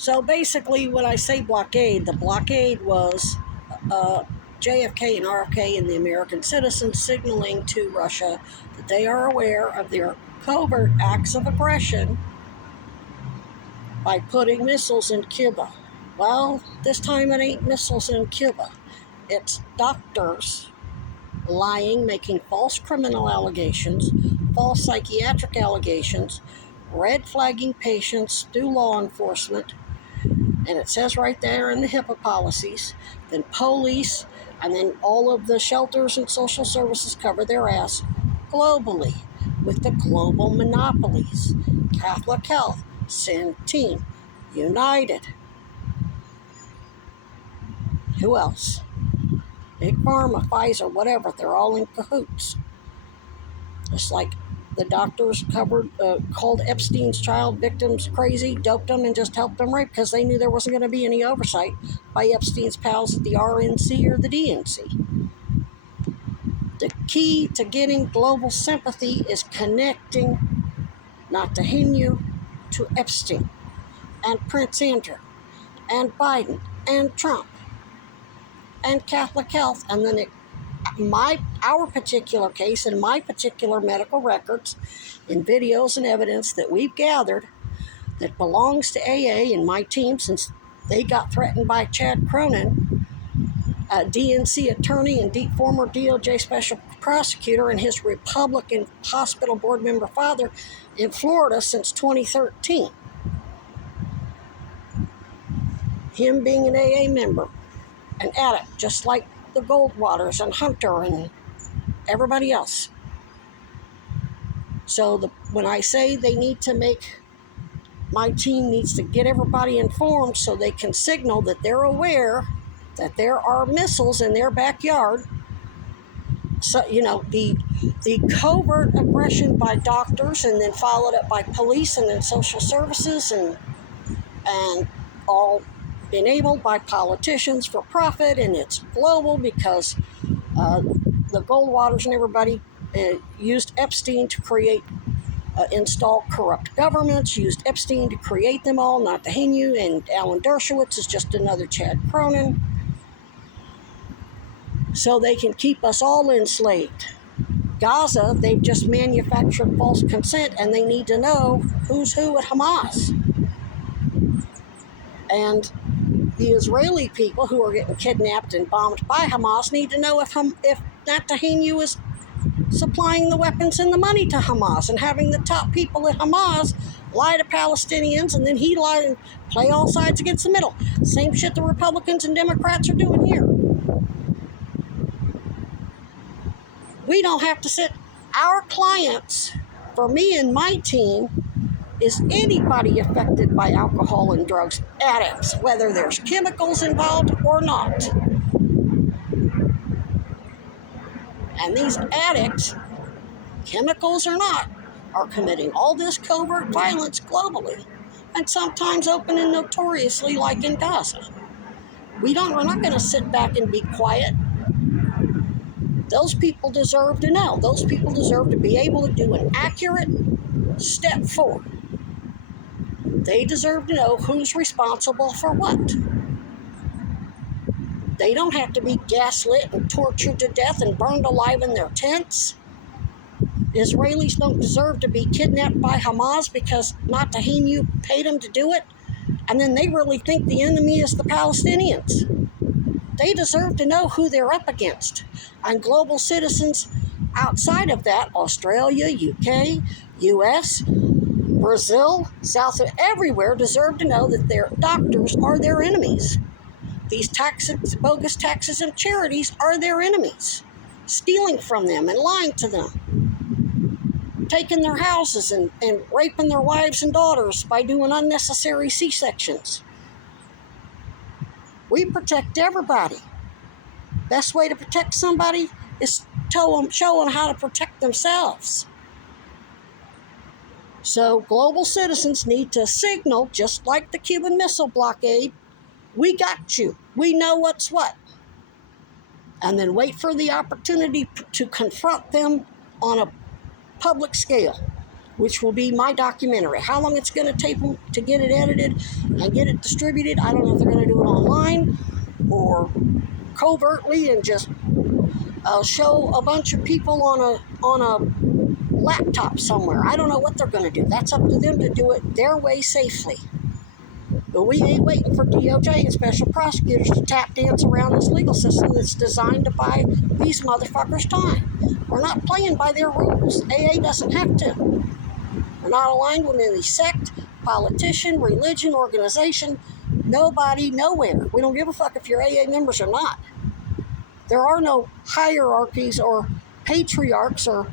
So basically, when I say blockade, the blockade was JFK and RFK and the American citizens signaling to Russia that they are aware of their covert acts of aggression by putting missiles in Cuba. Well, this time it ain't missiles in Cuba. It's doctors lying, making false criminal allegations, false psychiatric allegations, red flagging patients through law enforcement, and it says right there in the HIPAA policies, then police, and then all of the shelters and social services cover their ass globally with the global monopolies. Catholic Health, Centene, United. Who else? Big Pharma, Pfizer, whatever, they're all in cahoots. Just like the doctors called Epstein's child victims crazy, doped them, and just helped them rape because they knew there wasn't going to be any oversight by Epstein's pals at the RNC or the DNC. The key to getting global sympathy is connecting Netanyahu to Epstein and Prince Andrew and Biden and Trump and Catholic Health, and then our particular case and my particular medical records and videos and evidence that we've gathered that belongs to AA and my team since they got threatened by Chad Cronin, a DNC attorney and former DOJ special prosecutor, and his Republican hospital board member father in Florida since 2013. Him being an AA member, an addict, just like the Goldwaters and Hunter and everybody else. So when I say they need to my team needs to get everybody informed so they can signal that they're aware that there are missiles in their backyard. So, the covert aggression by doctors and then followed up by police and then social services and all enabled by politicians for profit, and it's global because the Goldwaters and everybody used Epstein to install corrupt governments, used Epstein to create them all, not Netanyahu, and Alan Dershowitz is just another Chad Cronin. So they can keep us all enslaved. Gaza, they've just manufactured false consent, and they need to know who's who at Hamas. And the Israeli people who are getting kidnapped and bombed by Hamas need to know if Netanyahu is supplying the weapons and the money to Hamas and having the top people at Hamas lie to Palestinians, and then he lie and play all sides against the middle. Same shit the Republicans and Democrats are doing here. We don't have to sit. Our clients, for me and my team, is anybody affected by alcohol and drugs, addicts, whether there's chemicals involved or not. And these addicts, chemicals or not, are committing all this covert violence globally, and sometimes open and notoriously, like in Gaza. We're not going to sit back and be quiet. Those people deserve to know. Those people deserve to be able to do an accurate step forward. They deserve to know who's responsible for what. They don't have to be gaslit and tortured to death and burned alive in their tents. Israelis don't deserve to be kidnapped by Hamas because Netanyahu paid them to do it, and then they really think the enemy is the Palestinians. They deserve to know who they're up against. And global citizens outside of that, Australia, UK, US, Brazil, South, everywhere deserve to know that their doctors are their enemies. These bogus taxes and charities are their enemies, stealing from them and lying to them, taking their houses and raping their wives and daughters by doing unnecessary C-sections. We protect everybody. Best way to protect somebody is show them how to protect themselves. So global citizens need to signal, just like the Cuban Missile Blockade, we got you. We know what's what. And then wait for the opportunity to confront them on a public scale. which will be my documentary. How long it's going to take them to get it edited and get it distributed, I don't know if they're going to do it online or covertly and just show a bunch of people on a laptop somewhere. I don't know what they're going to do. That's up to them to do it their way safely. But we ain't waiting for DOJ and special prosecutors to tap dance around this legal system that's designed to buy these motherfuckers time. We're not playing by their rules. AA doesn't have to. We're not aligned with any sect, politician, religion, organization, nobody, nowhere. We don't give a fuck if you're AA members or not. There are no hierarchies or patriarchs or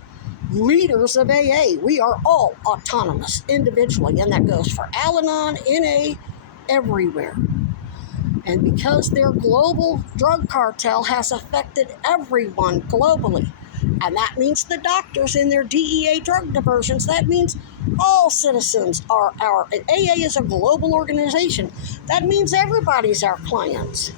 leaders of AA. We are all autonomous individually, and that goes for Al-Anon, NA, everywhere. And because their global drug cartel has affected everyone globally, and that means the doctors in their DEA drug diversions, that means all citizens are our, and AA is a global organization. That means everybody's our clients.